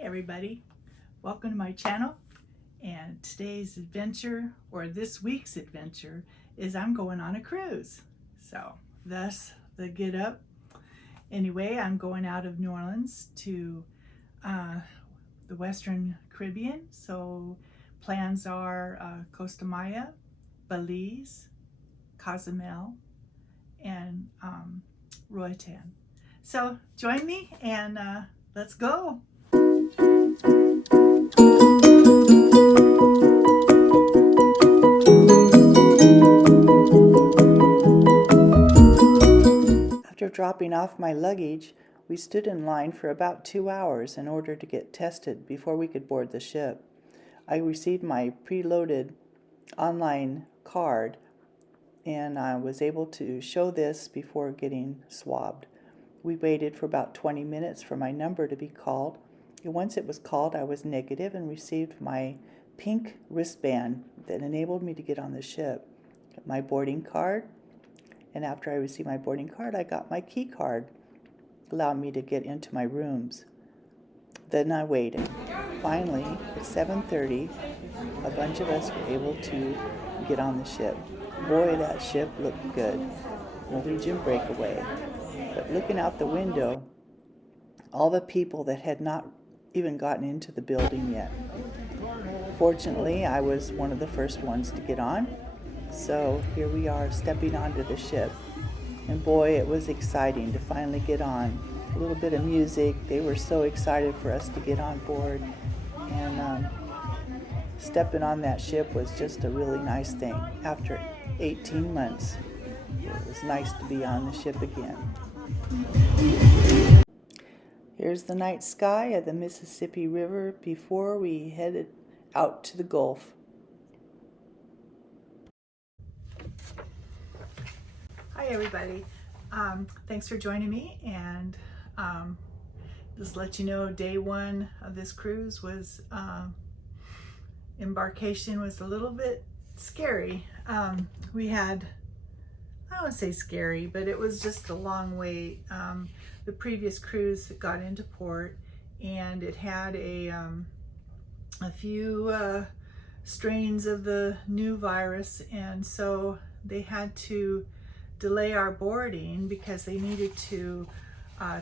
Hey everybody, welcome to my channel, and today's adventure, or this week's adventure, is I'm going on a cruise. So thus the get up. Anyway, I'm going out of New Orleans to the Western Caribbean. So plans are Costa Maya, Belize, Cozumel, and Roatan. So join me and let's go. After dropping off my luggage, we stood in line for about 2 hours in order to get tested before we could board the ship. I received my preloaded online card and I was able to show this before getting swabbed. We waited for about 20 minutes for my number to be called. And once it was called, I was negative and received my pink wristband that enabled me to get on the ship. My boarding card, and after I received my boarding card, I got my key card, allowed me to get into my rooms. Then I waited. Finally, at 7:30, a bunch of us were able to get on the ship. Boy, that ship looked good. Norwegian breakaway. But looking out the window, all the people that had not even gotten into the building yet. Fortunately, I was one of the first ones to get on. So here we are stepping onto the ship. And boy, it was exciting to finally get on. A little bit of music. They were so excited for us to get on board. And stepping on that ship was just a really nice thing. After 18 months, it was nice to be on the ship again. Here's the night sky of the Mississippi River before we headed out to the Gulf. Hi everybody, thanks for joining me, and just let you know, day one of this cruise was Embarkation was a little bit scary. We had, I don't want to say scary, but it was just a long wait. The previous cruise got into port and it had a few strains of the new virus, and so they had to delay our boarding because they needed to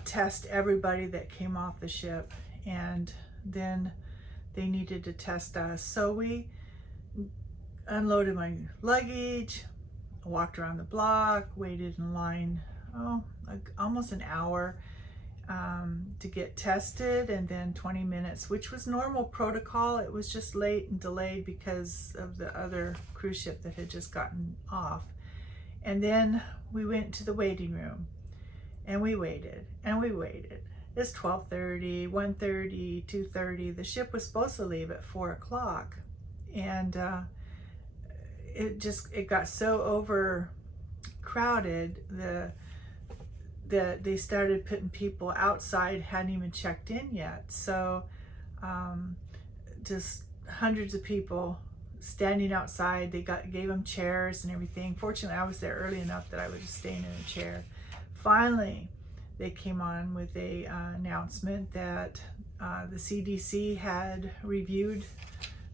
test everybody that came off the ship, and then they needed to test us. So we unloaded my luggage, walked around the block, waited in line, like almost an hour to get tested, and then 20 minutes, which was normal protocol. It was just late and delayed because of the other cruise ship that had just gotten off. And then we went to the waiting room and we waited and we waited. It's 12:30, 1:30, 2:30. The ship was supposed to leave at 4 o'clock. And it got so overcrowded that they started putting people outside, hadn't even checked in yet. So just hundreds of people standing outside. They gave them chairs and everything. Fortunately, I was there early enough that I was just staying in a chair. Finally, they came on with a announcement that the CDC had reviewed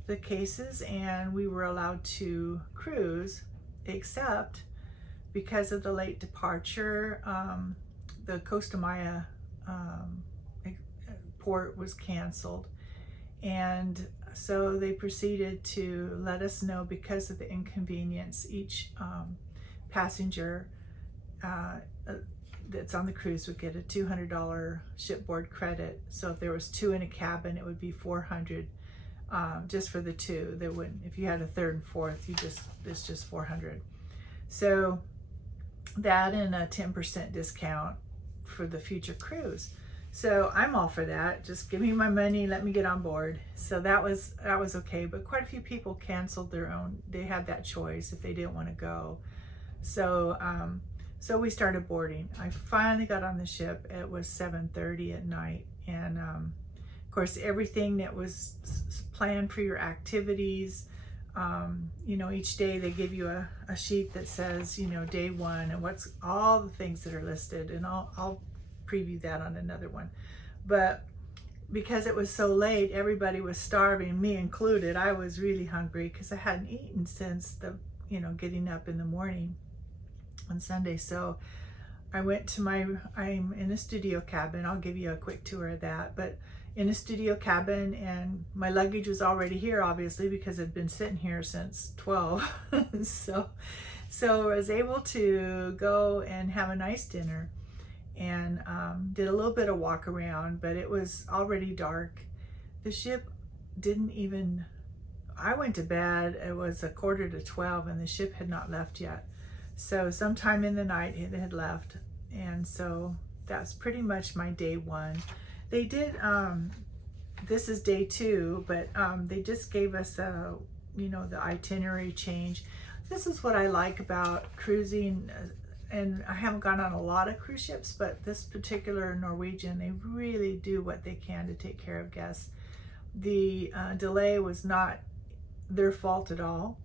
the cases and we were allowed to cruise, except because of the late departure, the Costa Maya port was canceled. And so they proceeded to let us know, because of the inconvenience, each passenger that's on the cruise would get a $200 shipboard credit. So if there was 2 in a cabin, it would be $400 just for the 2. There wouldn't, if you had a 3rd and 4th, it's just $400. So that and a 10% discount for the future cruise. So I'm all for that. Just give me my money, let me get on board. So that was okay. But quite a few people canceled their own. They had that choice if they didn't want to go. So so we started boarding. I finally got on the ship. It was 7:30 at night, and of course everything that was planned for your activities. You know, each day they give you a sheet that says, you know, day one and what's all the things that are listed, and I'll preview that on another one. But because it was so late, everybody was starving, me included. I was really hungry because I hadn't eaten since the, getting up in the morning on Sunday. So I went to I'm in a studio cabin. I'll give you a quick tour of that. But in a studio cabin, and my luggage was already here, obviously, because it'd been sitting here since 12. So I was able to go and have a nice dinner, and did a little bit of walk around, but it was already dark. The ship didn't even, I went to bed, it was 11:45, and the ship had not left yet. So sometime in the night it had left, and so that's pretty much my day one. They did, this is day two, but they just gave us the itinerary change. This is what I like about cruising, and I haven't gone on a lot of cruise ships, but this particular Norwegian, they really do what they can to take care of guests. The delay was not their fault at all.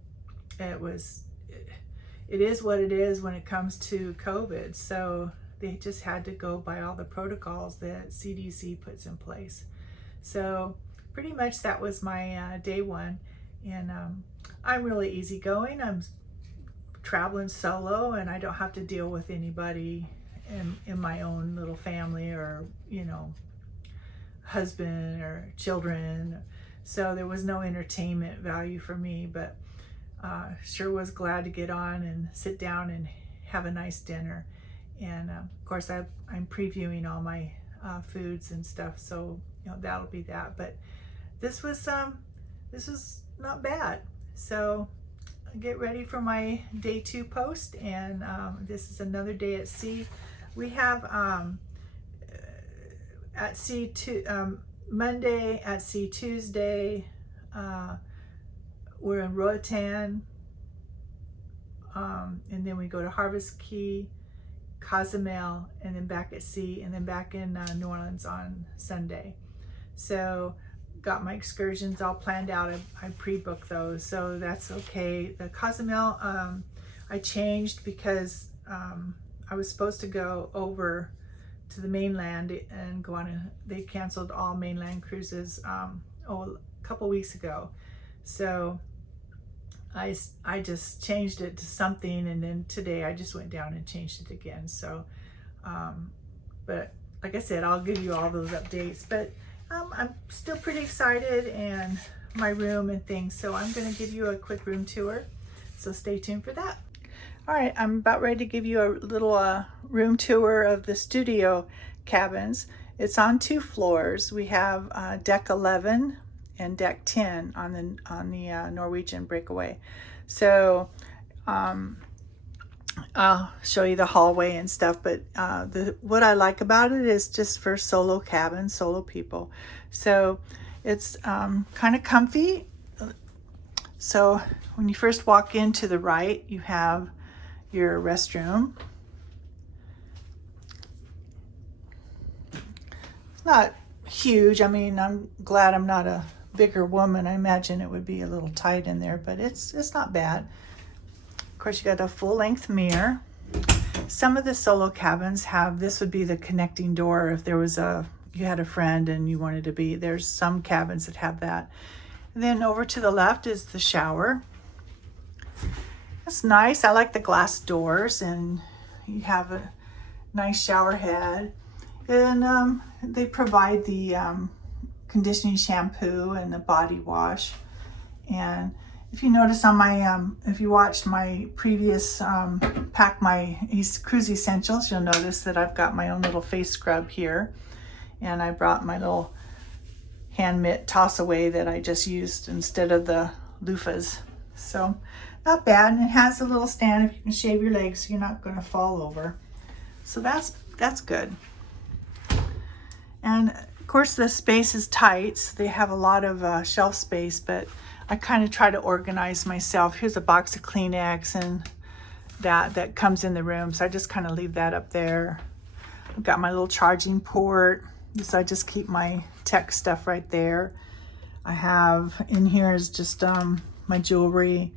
It is what it is when it comes to COVID. So they just had to go by all the protocols that CDC puts in place. So pretty much that was my day one. And I'm really easygoing. I'm traveling solo, and I don't have to deal with anybody in my own little family, or husband or children. So there was no entertainment value for me, but sure was glad to get on and sit down and have a nice dinner. And of course I'm previewing all my foods and stuff, so that'll be that. But this was not bad. So get ready for my day two post, and this is another day at sea. We have at sea Monday, at sea Tuesday, we're in Roatan, and then we go to Harvest Caye, Cozumel, and then back at sea, and then back in New Orleans on Sunday. So got my excursions all planned out. I pre-booked those, so that's okay. The Cozumel, I changed because I was supposed to go over to the mainland and go on. They canceled all mainland cruises a couple weeks ago, so I just changed it to something, and then today I just went down and changed it again. So but like I said, I'll give you all those updates. But I'm still pretty excited, and my room and things, so I'm going to give you a quick room tour, so stay tuned for that. All right, I'm about ready to give you a little room tour of the studio cabins. It's on 2 floors. We have deck 11 and deck 10 on the Norwegian Breakaway. So I'll show you the hallway and stuff, but what I like about it is just for solo cabins, solo people. So it's kind of comfy. So when you first walk in, to the right, you have your restroom. It's not huge. I mean, I'm glad I'm not a bigger woman. I imagine it would be a little tight in there, but it's not bad. Of course, you got a full-length mirror. Some of the solo cabins have, this would be the connecting door if there was you had a friend and you wanted to be, there's some cabins that have that. And then over to the left is the shower. It's nice. I like the glass doors, and you have a nice shower head. And they provide the conditioning shampoo and the body wash. And if you notice on my, if you watched my previous Pack My Cruise Essentials, you'll notice that I've got my own little face scrub here. And I brought my little hand mitt toss away that I just used instead of the loofahs. So not bad. And it has a little stand if you can shave your legs so you're not going to fall over. So that's good. And of course the space is tight, so they have a lot of shelf space, but I kind of try to organize myself. Here's a box of Kleenex and that comes in the room, so I just kind of leave that up there. I've got my little charging port, so I just keep my tech stuff right there. I have in here is just my jewelry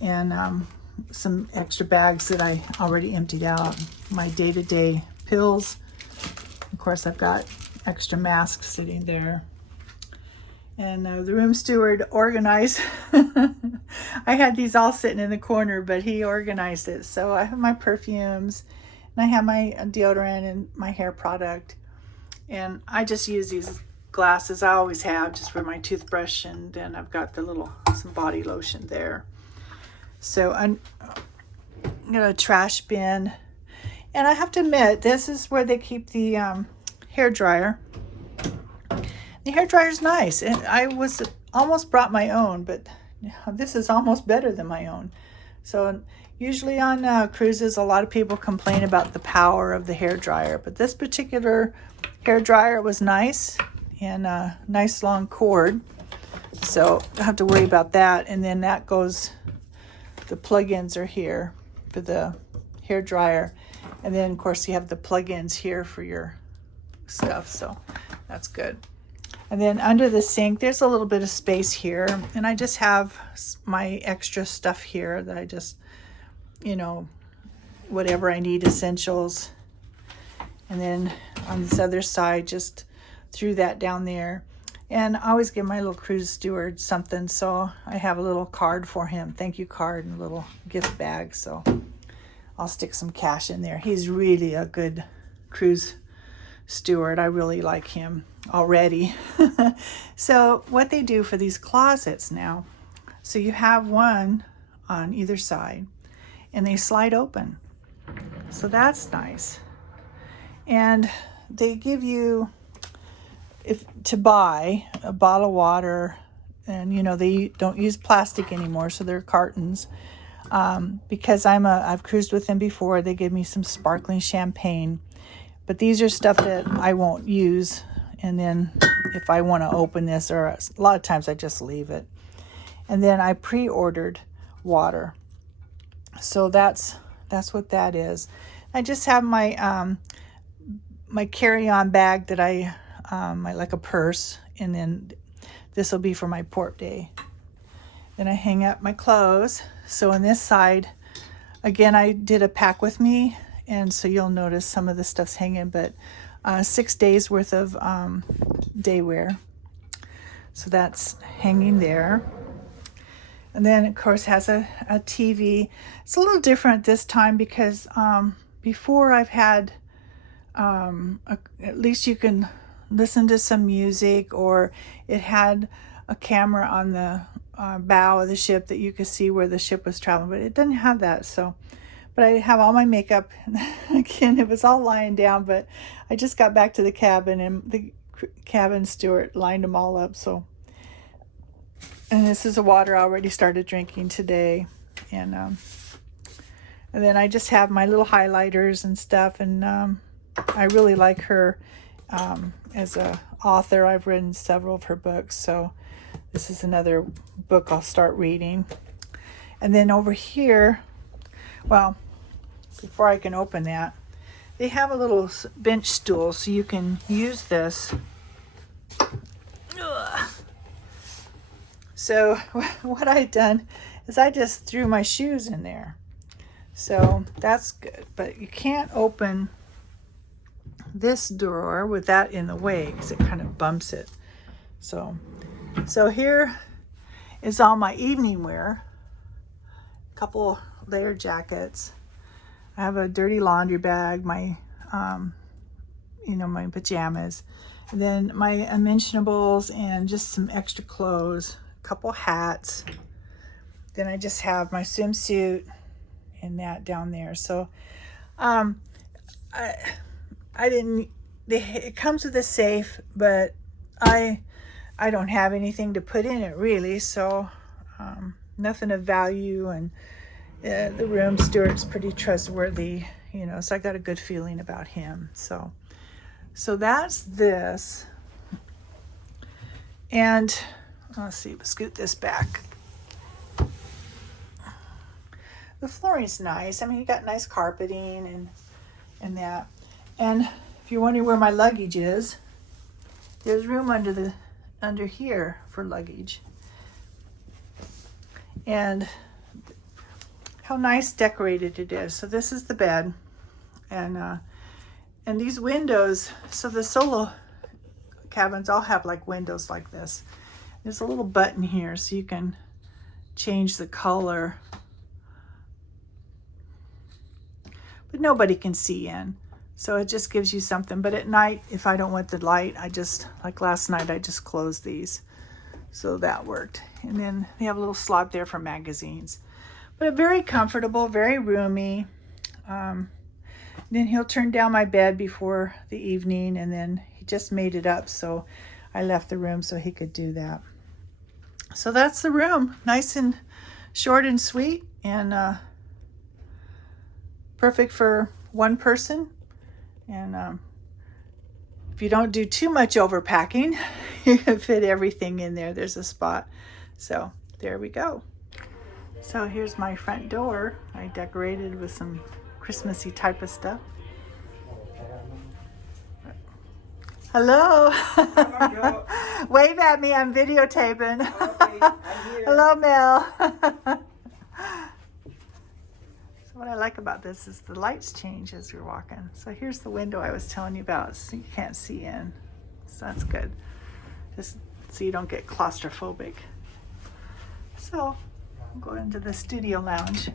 and some extra bags that I already emptied out. My day-to-day pills. Of course, I've got extra mask sitting there. And the room steward organized. I had these all sitting in the corner, but he organized it. So I have my perfumes, and I have my deodorant and my hair product. And I just use these glasses. I always have, just for my toothbrush, and then I've got some body lotion there. So I'm gonna trash bin. And I have to admit, this is where they keep the hair dryer. The hair dryer is nice, and I was almost brought my own, but this is almost better than my own. So usually on cruises, a lot of people complain about the power of the hair dryer, but this particular hair dryer was nice, and a nice long cord, so I don't have to worry about that. And then that goes, the plug-ins are here for the hair dryer, and then of course you have the plug-ins here for your stuff, so that's good. And then under the sink, there's a little bit of space here. And I just have my extra stuff here that I just, whatever I need, essentials. And then on this other side, just threw that down there. And I always give my little cruise steward something. So I have a little card for him, thank you card, and a little gift bag. So I'll stick some cash in there. He's really a good cruise steward. I really like him already. So what they do for these closets now, so you have one on either side and they slide open, so that's nice. And they give you, if to buy a bottle of water, and they don't use plastic anymore, so they're cartons. Because I've cruised with them before, they give me some sparkling champagne. But these are stuff that I won't use. And then if I want to open this, or a lot of times I just leave it. And then I pre-ordered water. So that's what that is. I just have my my carry-on bag that I like a purse. And then this will be for my port day. Then I hang up my clothes. So on this side, again, I did a pack with me. And so you'll notice some of the stuff's hanging, but 6 days worth of day wear. So that's hanging there. And then, of course, has a TV. It's a little different this time because before I've had, at least you can listen to some music, or it had a camera on the bow of the ship that you could see where the ship was traveling, but it didn't have that. So. But I have all my makeup. Again, it was all lying down, but I just got back to the cabin, and the cabin steward lined them all up. So, and this is the water I already started drinking today. And then I just have my little highlighters and stuff. And I really like her as a author. I've written several of her books. So this is another book I'll start reading. And then over here, well, before I can open that, they have a little bench stool, so you can use this. Ugh. So what I've done is I just threw my shoes in there. So that's good. But you can't open this drawer with that in the way because it kind of bumps it. So here is all my evening wear. A couple layer jackets. I have a dirty laundry bag, my my pajamas, and then my unmentionables, and just some extra clothes, a couple hats. Then I just have my swimsuit and that down there. So it comes with a safe, but I don't have anything to put in it really, so nothing of value. And the room steward's pretty trustworthy, so I got a good feeling about him. So that's this. And let's see, we'll scoot this back. The flooring's nice. I mean, you got nice carpeting and that. And if you're wondering where my luggage is, there's room under here for luggage. And how nice decorated it is. So this is the bed, and these windows. So the solo cabins all have like windows like this. There's a little button here so you can change the color, but nobody can see in. So it just gives you something. But at night, if I don't want the light, I just, like last night, I just closed these. So that worked. And then they have a little slot there for magazines. But very comfortable, very roomy. Then he'll turn down my bed before the evening, and then he just made it up. So I left the room so he could do that. So that's the room. Nice and short and sweet, and perfect for one person. And if you don't do too much overpacking, you can fit everything in there. There's a spot. So there we go. So here's my front door. I decorated with some Christmassy type of stuff. Hello. Wave at me, I'm videotaping. Okay, I'm here. Hello, Mel. So what I like about this is the lights change as you're walking. So here's the window I was telling you about, so you can't see in. So that's good. Just so you don't get claustrophobic. So I'll go into the studio lounge.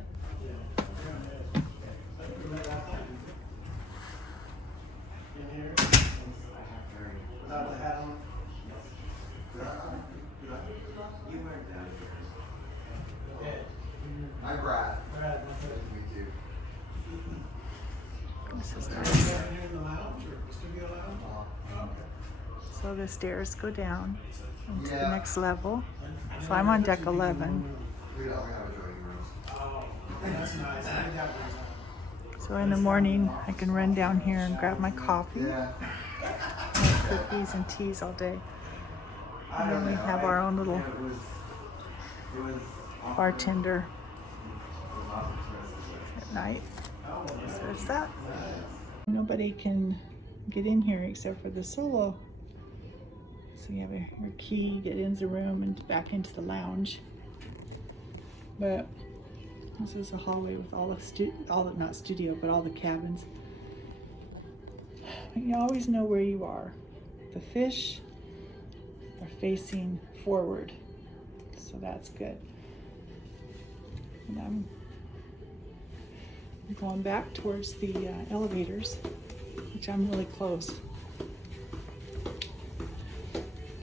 Hi, Brad. This is nice. So the stairs go down into the next level. So I'm on deck 11. So in the morning, I can run down here and grab my coffee, cookies and teas all day. And then we have our own little bartender at night. So there's that. Nobody can get in here except for the solo. So you have your key, get into the room and back into the lounge. But this is a hallway with all the not studio, but all the cabins. You always know where you are. The fish are facing forward, so that's good. And I'm going back towards the elevators, which I'm really close. I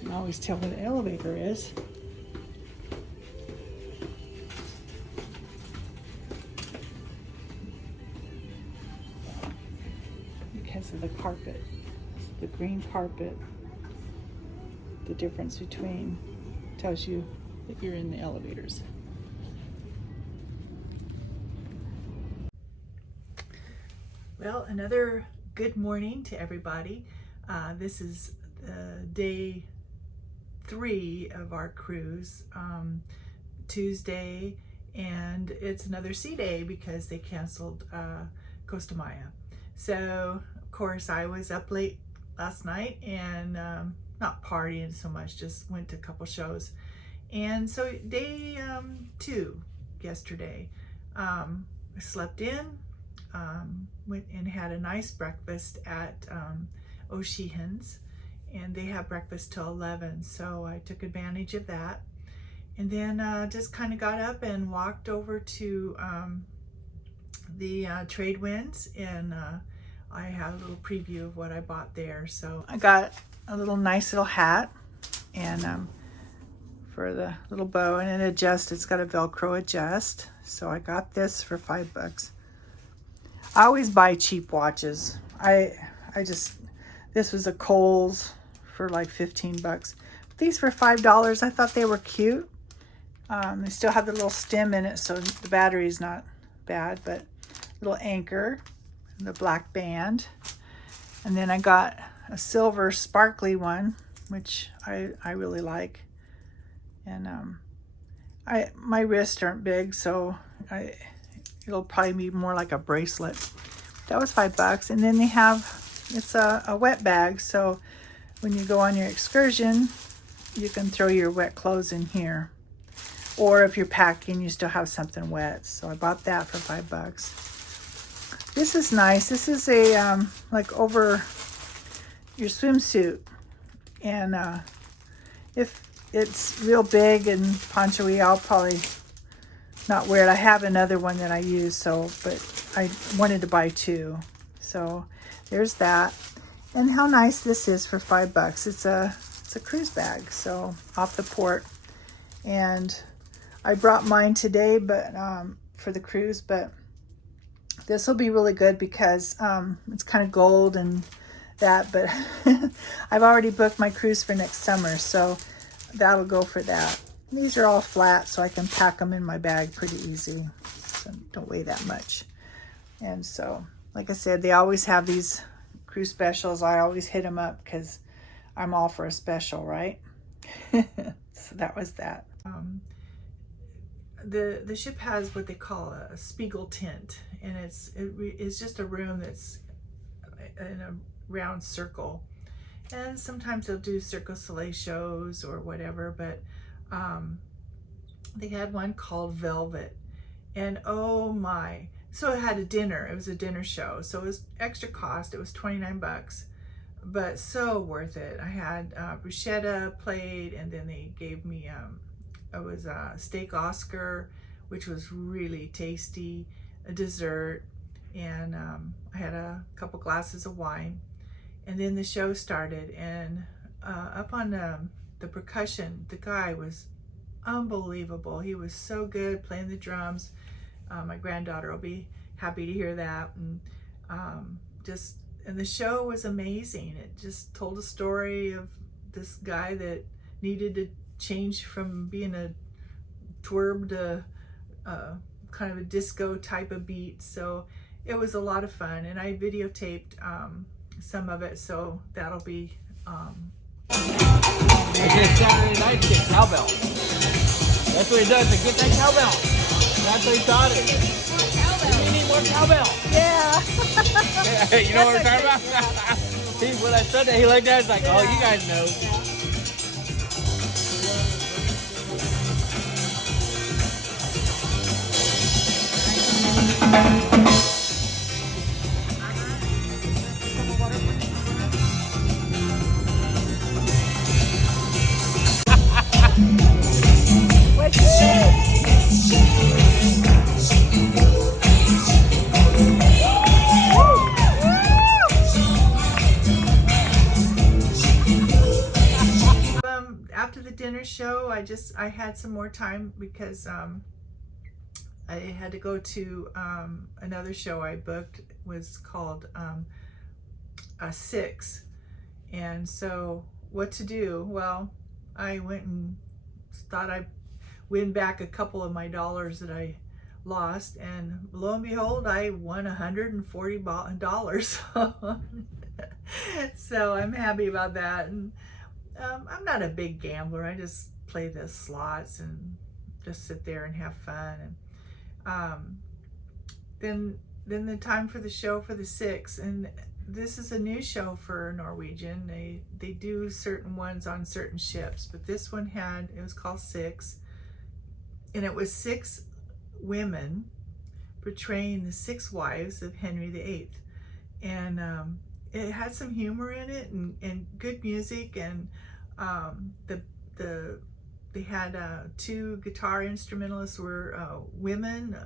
can always tell where the elevator is. Because of the carpet, the green carpet, the difference between tells you that you're in the elevators. Well, another good morning to everybody. This is day 3 of our cruise, Tuesday, and it's another sea day because they canceled Costa Maya. So, of course, I was up late last night and not partying so much, just went to a couple shows. And so day 2 yesterday, I slept in, went and had a nice breakfast at O'Sheehan's, and they have breakfast till 11, so I took advantage of that. And then just kind of got up and walked over to the Trade Winds, and I had a little preview of what I bought there. So I got a nice little hat, and for the little bow, and it adjusts. It's got a Velcro adjust. So I got this for $5. I always buy cheap watches. This was a Kohl's for like 15 bucks. But these for $5. I thought they were cute. They still have the little stem in it, so the battery's not bad, but little anchor, and the black band. And then I got a silver sparkly one, which I really like. And my wrists aren't big, so it'll probably be more like a bracelet. That was $5. And then they have, it's a wet bag, so when you go on your excursion, you can throw your wet clothes in here. Or if you're packing, you still have something wet. So I bought that for $5. This is nice. This is a like over your swimsuit. And if it's real big and poncho-y, I'll probably not wear it. I have another one that I use, so, but I wanted to buy 2. So there's that. And how nice this is for $5. It's a cruise bag, so off the port. And I brought mine today, but for the cruise, but this will be really good because it's kind of gold and that, but I've already booked my cruise for next summer, so that'll go for that. These are all flat, so I can pack them in my bag pretty easy, so don't weigh that much. And so, like I said, they always have these cruise specials. I always hit them up because I'm all for a special, right? So that was that. The ship has what they call a Spiegel tent, and it's just a room that's in a round circle. And sometimes they'll do Cirque du Soleil shows or whatever, but they had one called Velvet, and oh my, so it had a dinner. It was a dinner show, so it was extra cost. It was $29, but so worth it. I had bruschetta plate, and then they gave me it was a steak Oscar, which was really tasty, a dessert, and I had a couple glasses of wine. And then the show started, and up on the percussion, the guy was unbelievable. He was so good playing the drums. My granddaughter will be happy to hear that. And and the show was amazing. It just told a story of this guy that needed to change from being a twerb to kind of a disco type of beat. So it was a lot of fun, and I videotaped some of it, so that'll be Saturday night to get cowbell. That's what he does, to get that cowbell. That's what he taught it. You need more cowbell. Yeah. You know what we're talking about? See, when I said that, he looked at it, like, oh, you guys know. After the dinner show, I had some more time because I had to go to another show I booked. Was called 6, and so what to do? Well, I went and thought I'd win back a couple of my dollars that I lost, and lo and behold, I won $140. So I'm happy about that. And I'm not a big gambler. I just play the slots and just sit there and have fun. And then the time for the show for the 6, and this is a new show for Norwegian. They do certain ones on certain ships, but this one it was called 6, and it was 6 women portraying the 6 wives of Henry VIII. And it had some humor in it, and good music, and they had 2 guitar instrumentalists were women.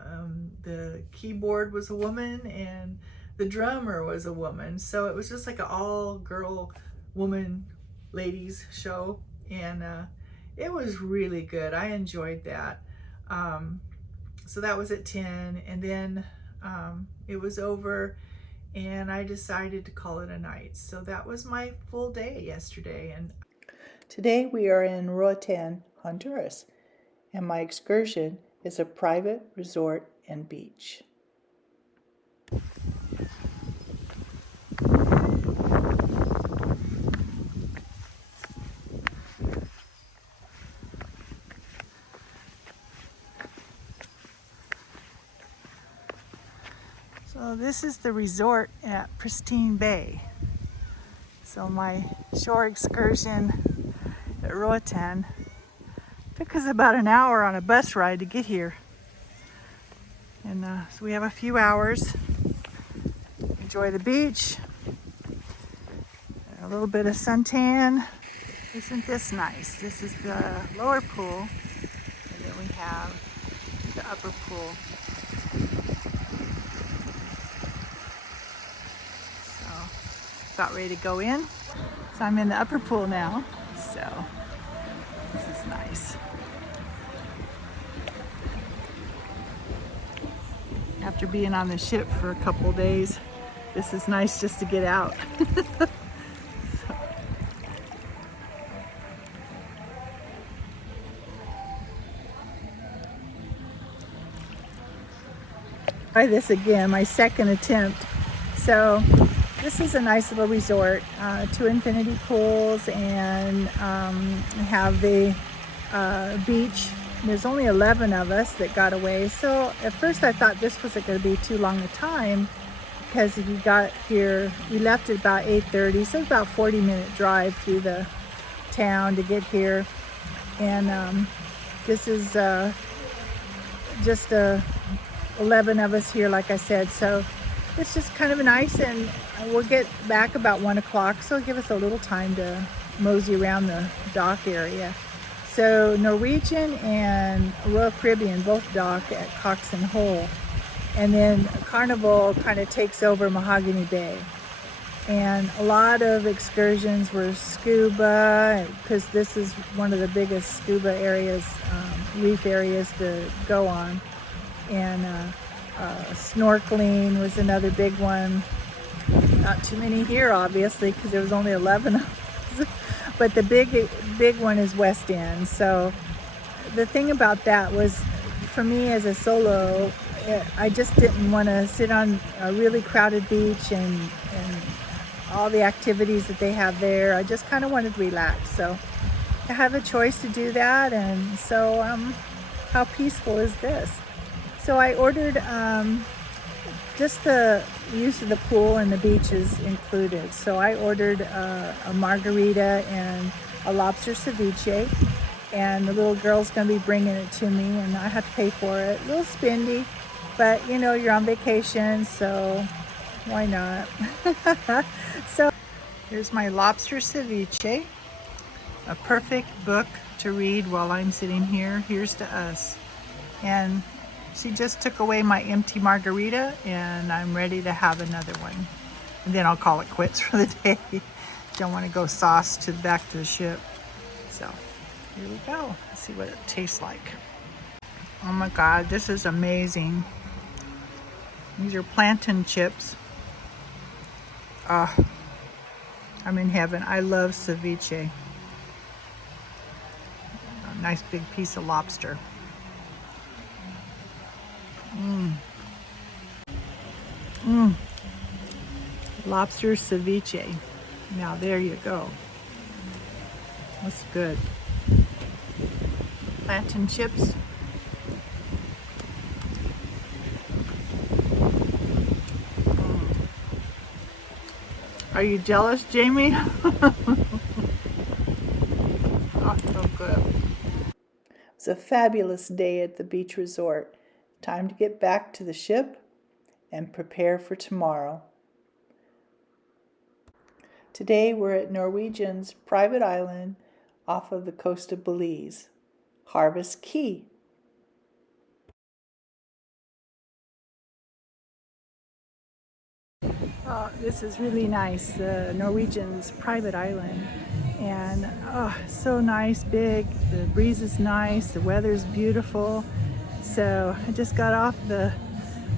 The keyboard was a woman, and the drummer was a woman. So it was just like an all-girl woman ladies show, and it was really good. I enjoyed that. So that was at 10, and then it was over, and I decided to call it a night. So that was my full day yesterday. And today we are in Roatan, Honduras, and my excursion is a private resort and beach. So this is the resort at Pristine Bay. So my shore excursion at Roatan took us about an hour on a bus ride to get here. And so we have a few hours. Enjoy the beach, a little bit of suntan, Isn't this nice? This is the lower pool, and then we have the upper pool. So, about ready to go in. So I'm in the upper pool now, so this is nice. After being on the ship for a couple days, this is nice just to get out. Try this again, my second attempt. So this is a nice little resort, 2 infinity pools, and have the beach. There's only 11 of us that got away. So at first I thought this wasn't going to be too long a time, because we got here, we left at about 8:30, so it's about a 40-minute drive through the town to get here. And this is just 11 of us here, like I said, so it's just kind of nice, and we'll get back about 1 o'clock, so it'll give us a little time to mosey around the dock area. So Norwegian and Royal Caribbean both dock at Cox and Hole, and then Carnival kind of takes over Mahogany Bay. And a lot of excursions were scuba, because this is one of the biggest scuba areas, reef areas to go on. And snorkeling was another big one. Not too many here, obviously, because there was only 11 of us. But the big one is West End. So the thing about that was, for me as a solo, I just didn't want to sit on a really crowded beach and all the activities that they have there. I just kind of wanted to relax. So I have a choice to do that, and so how peaceful is this? So I ordered just the use of the pool and the beach is included. So I ordered a margarita and a lobster ceviche, and the little girl's going to be bringing it to me, and I have to pay for it. A little spendy, but you know, you're on vacation, so why not? So here's my lobster ceviche, a perfect book to read while I'm sitting here. Here's to us. And she just took away my empty margarita, and I'm ready to have another one. And then I'll call it quits for the day. Don't want to go sauce back to the ship. So here we go. Let's see what it tastes like. Oh my God, this is amazing. These are plantain chips. I'm in heaven. I love ceviche. A nice big piece of lobster. Lobster ceviche. Now there you go. That's good. Plantain chips. Are you jealous, Jamie? Oh, so good. It was a fabulous day at the beach resort. Time to get back to the ship and prepare for tomorrow. Today we're at Norwegian's private island off of the coast of Belize, Harvest Caye. Oh, this is really nice, the Norwegian's private island. And so nice, big, the breeze is nice, the weather's beautiful. So I just got off the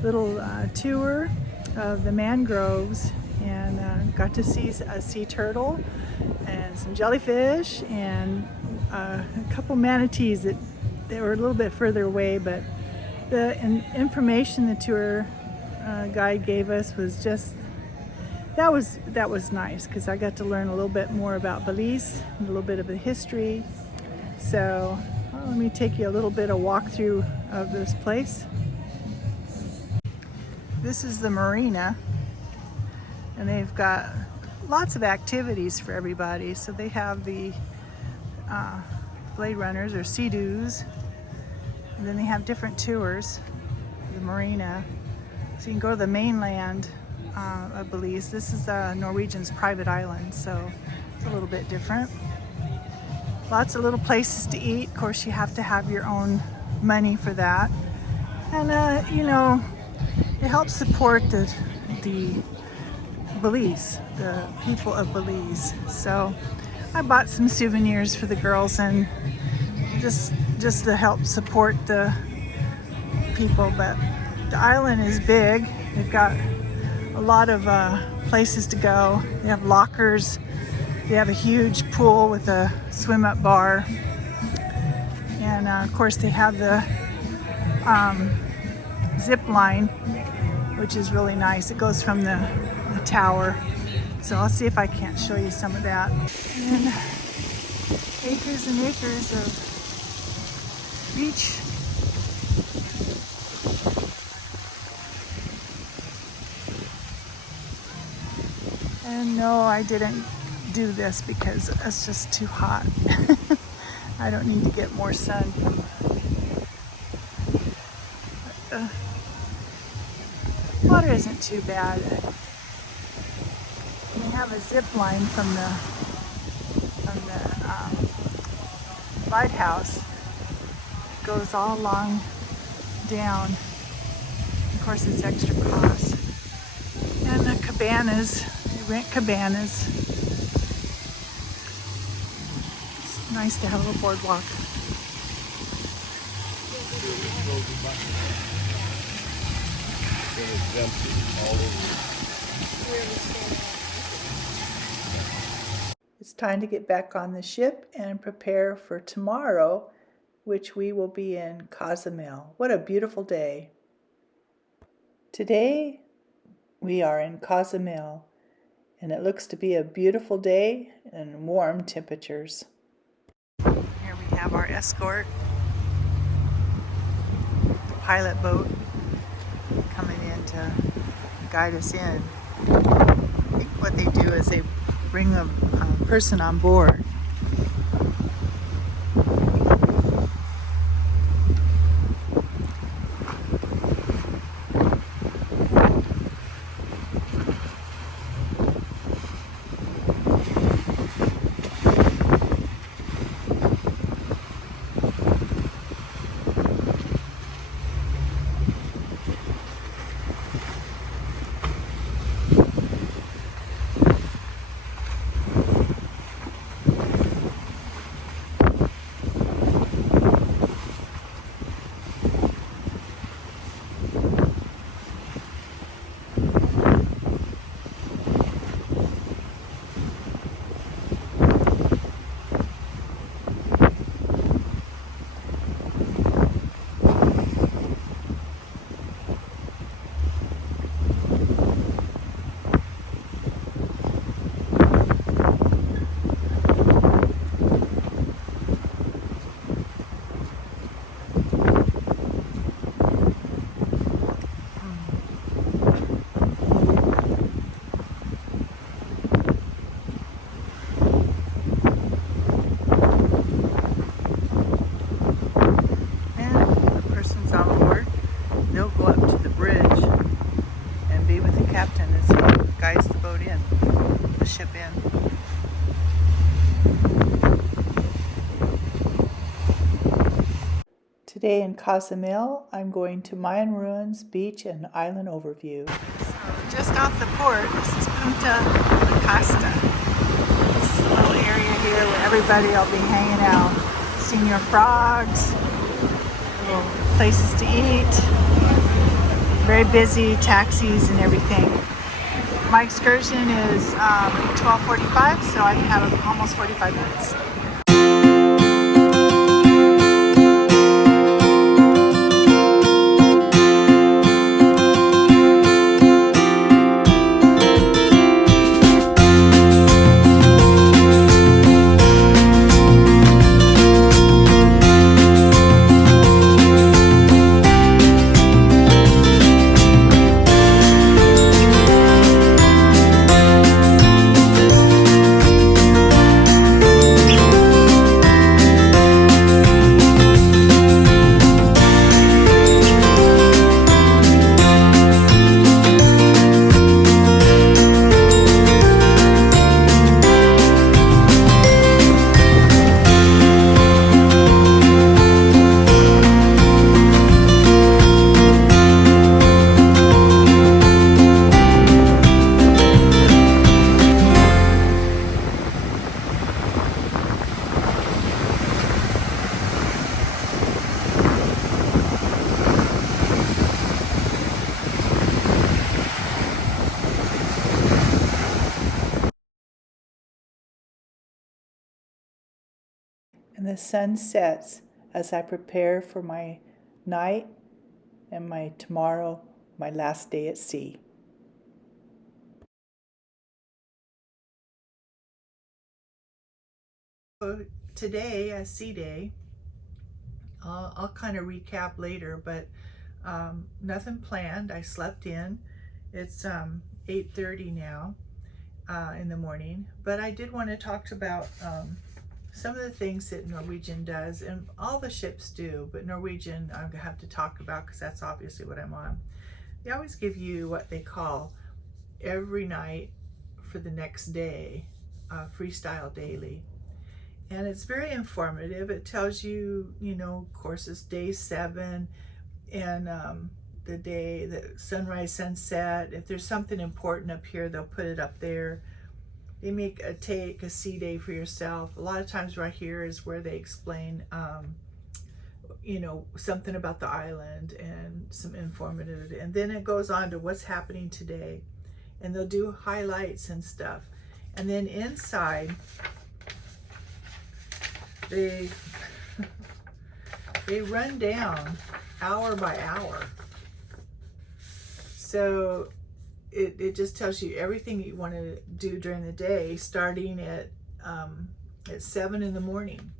little tour of the mangroves, and got to see a sea turtle and some jellyfish and a couple manatees that they were a little bit further away, but the information the tour guide gave us was just, that was nice, because I got to learn a little bit more about Belize, a little bit of the history. So let me take you a little bit of walkthrough of this place. This is the marina, and they've got lots of activities for everybody. So they have the Blade Runners or Sea-Doos, and then they have different tours of the marina. So you can go to the mainland of Belize. This is Norwegian's private island, so it's a little bit different. Lots of little places to eat. Of course, you have to have your own money for that. And, you know, it helps support the Belize, the people of Belize. So I bought some souvenirs for the girls and just to help support the people. But the island is big. They've got a lot of places to go. They have lockers. They have a huge pool with a swim-up bar. And of course they have the zip line, which is really nice. It goes from the tower. So I'll see if I can't show you some of that. And acres and acres of beach. And no, I didn't do this because it's just too hot. I don't need to get more sun. But, water isn't too bad. We have a zip line from the lighthouse. It goes all along down. Of course, it's extra cost. And the cabanas, they rent cabanas. It's nice to have a little boardwalk. It's time to get back on the ship and prepare for tomorrow, which we will be in Cozumel. What a beautiful day. Today we are in Cozumel, and it looks to be a beautiful day and warm temperatures. Here we have our escort, the pilot boat coming in to guide us in. I think what they do is they bring a person on board. Today in Cozumel, I'm going to Mayan ruins, beach, and island overview. So just off the port, this is Punta Costa. This is a little area here where everybody will be hanging out. Senior frogs, little places to eat, very busy, taxis and everything. My excursion is 12:45, so I have almost 45 minutes. the sun sets as I prepare for my night and my tomorrow, my last day at sea. So today, as sea day, I'll kind of recap later, but nothing planned. I slept in. It's 8:30 now in the morning, but I did want to talk about some of the things that Norwegian does, and all the ships do, but Norwegian I have to talk about because that's obviously what I'm on. They always give you what they call every night for the next day, freestyle daily. And it's very informative. It tells you, of course, it's day 7 and the day, the sunrise, sunset. If there's something important up here, they'll put it up there. They take a sea day for yourself. A lot of times right here is where they explain, something about the island and some informative. And then it goes on to what's happening today. And they'll do highlights and stuff. And then inside, they run down hour by hour. So it just tells you everything you want to do during the day, starting at 7 in the morning.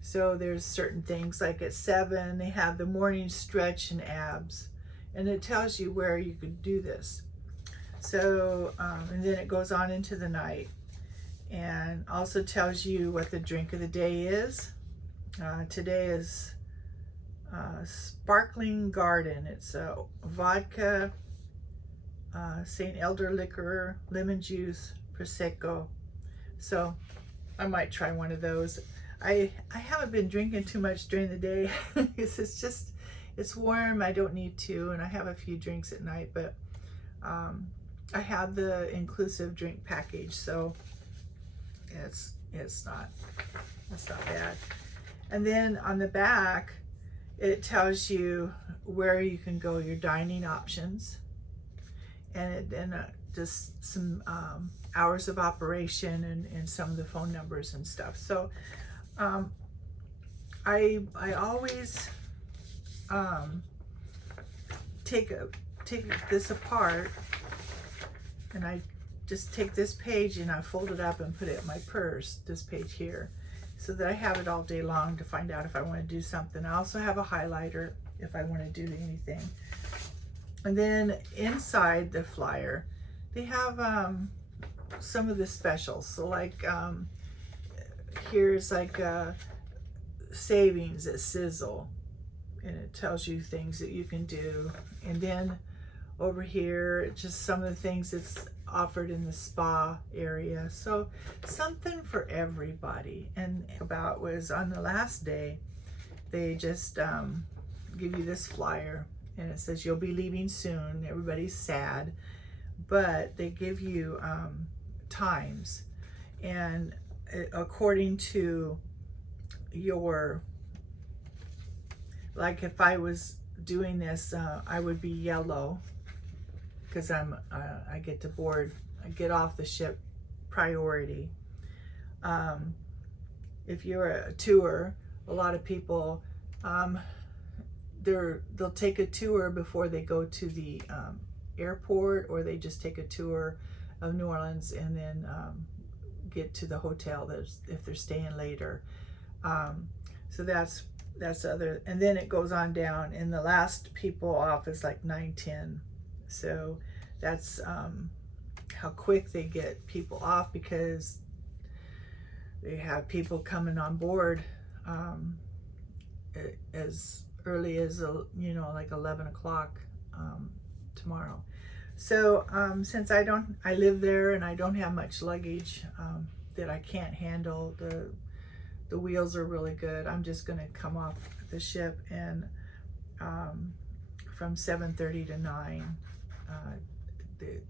So there's certain things like at 7, they have the morning stretch and abs, and it tells you where you could do this. So, and then it goes on into the night. And also tells you what the drink of the day is. Today is Sparkling Garden. It's vodka, St. Elder liquor, lemon juice, Prosecco. So I might try one of those. I haven't been drinking too much during the day. It's warm, I don't need to, and I have a few drinks at night, but I have the inclusive drink package, so it's not bad. And then on the back, it tells you where you can go, your dining options, and just some hours of operation and some of the phone numbers and stuff. So I always take this apart, and I just take this page and I fold it up and put it in my purse, this page here, so that I have it all day long to find out if I want to do something. I also have a highlighter if I want to do anything. And then inside the flyer, they have some of the specials. So like here's like savings at Sizzle, and it tells you things that you can do. And then over here, it's just some of the things that's offered in the spa area. So something for everybody. And about was on the last day, they just give you this flyer, and it says you'll be leaving soon. Everybody's sad, but they give you times, and according to your, like if I was doing this, I would be yellow, because I get to board, I get off the ship priority. If you're a tour, a lot of people, they'll take a tour before they go to the airport, or they just take a tour of New Orleans and then get to the hotel if they're staying later. So that's other, and then it goes on down, and the last people off is like 9:10. So that's how quick they get people off, because they have people coming on board as early as like 11 o'clock tomorrow. So since I live there and I don't have much luggage that I can't handle, the wheels are really good. I'm just going to come off the ship, and from 7:30 to 9.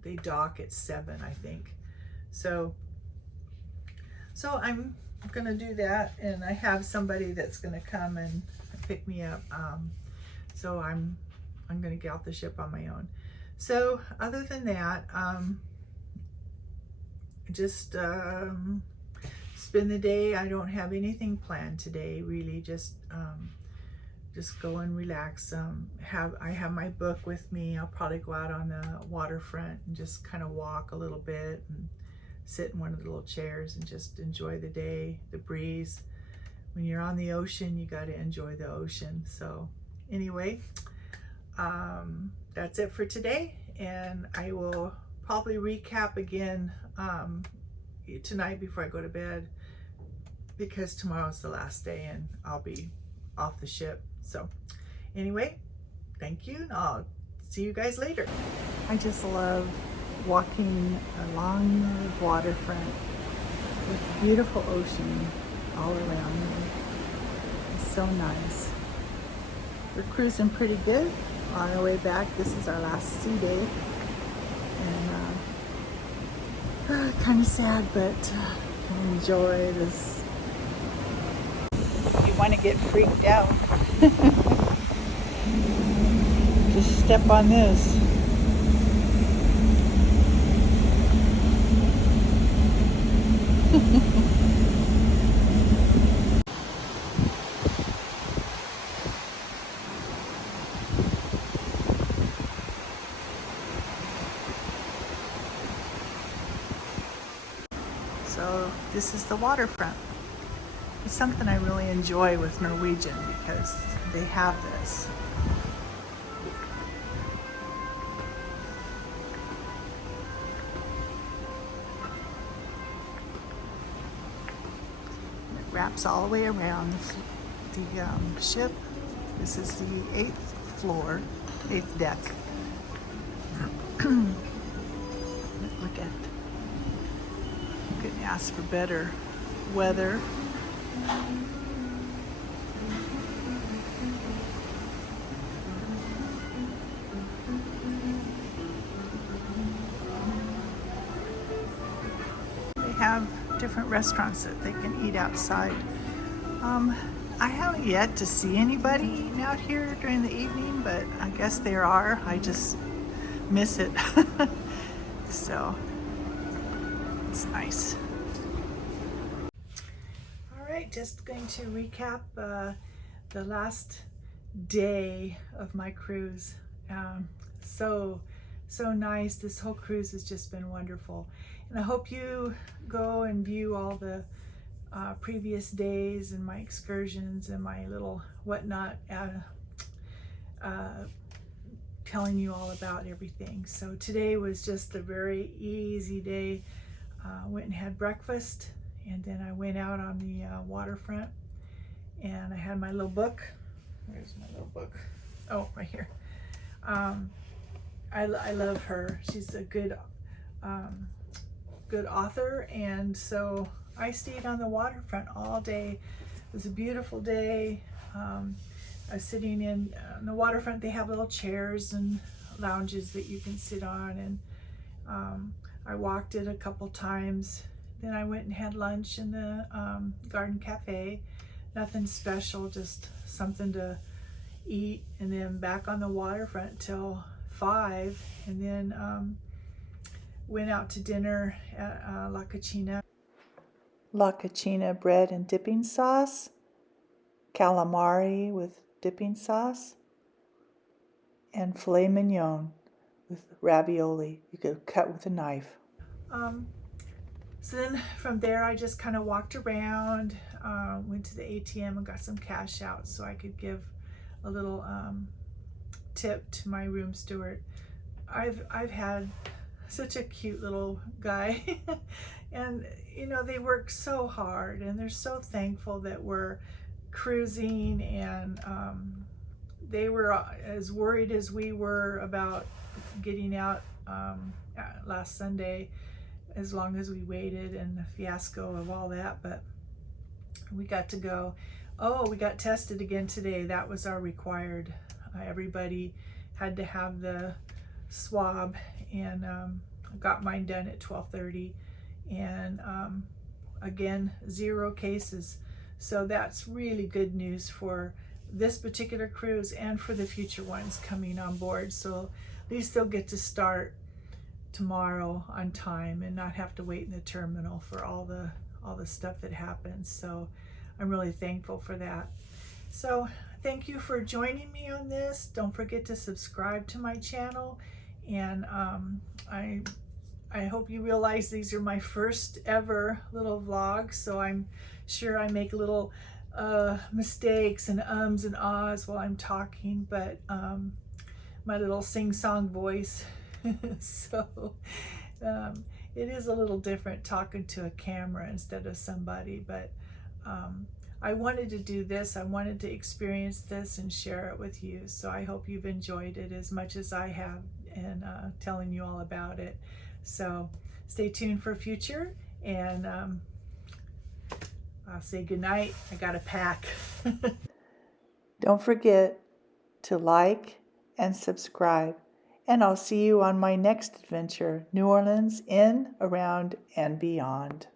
They dock at 7, I think. So I'm gonna do that, and I have somebody that's gonna come and pick me up. So I'm gonna get off the ship on my own. So other than that, spend the day. I don't have anything planned today, really. Just go and relax. I have my book with me. I'll probably go out on the waterfront and just kind of walk a little bit and sit in one of the little chairs and just enjoy the day, the breeze. When you're on the ocean, you got to enjoy the ocean. So anyway, that's it for today, and I will probably recap again tonight before I go to bed, because tomorrow's the last day and I'll be off the ship. So anyway, thank you, and I'll see you guys later. I just love walking along the waterfront with beautiful ocean all around me. It's so nice. We're cruising pretty good on our way back. This is our last sea day, and kind of sad, but enjoy this. You want to get freaked out, just step on this. So this is the waterfront. It's something I really enjoy with Norwegian because they have this. It wraps all the way around the ship. This is the 8th floor, 8th deck. Look at, couldn't ask for better weather. They have different restaurants that they can eat outside. I haven't yet to see anybody eating out here during the evening, but I guess there are. I just miss it. So it's nice. All right, just going to recap the last day of my cruise. So nice. This whole cruise has just been wonderful, and I hope you go and view all the previous days and my excursions and my little whatnot, telling you all about everything. So today was just a very easy day. Went and had breakfast, and then I went out on the waterfront, and I had my little book. Where's my little book? Oh, right here. I love her. She's a good author, and so I stayed on the waterfront all day. It was a beautiful day. I was sitting in on the waterfront. They have little chairs and lounges that you can sit on, and I walked it a couple times. Then I went and had lunch in the garden cafe. Nothing special, just something to eat, and then back on the waterfront till 5, and then went out to dinner at La Cucina. La Cucina bread and dipping sauce, calamari with dipping sauce, and filet mignon with ravioli. You could cut with a knife. So then from there I just kind of walked around, went to the ATM and got some cash out so I could give a little tip to my room steward. I've had such a cute little guy and you know, they work so hard, and they're so thankful that we're cruising, and they were as worried as we were about getting out last Sunday, as long as we waited, and the fiasco of all that, but we got to go. Oh, we got tested again today. That was our required. Everybody had to have the swab, and got mine done at 12:30, and again, 0 cases. So that's really good news for this particular cruise and for the future ones coming on board. So at least they'll get to start tomorrow on time and not have to wait in the terminal for all all the stuff that happens. So I'm really thankful for that. So thank you for joining me on this. Don't forget to subscribe to my channel. And I hope you realize these are my first ever little vlogs. So I'm sure I make little mistakes and ums and ahs while I'm talking, but my little sing-song voice. So it is a little different talking to a camera instead of somebody, but I wanted to do this. I wanted to experience this and share it with you. So I hope you've enjoyed it as much as I have in telling you all about it. So stay tuned for future, and I'll say goodnight. I gotta pack. Don't forget to like and subscribe, and I'll see you on my next adventure, New Orleans, in, around, and beyond.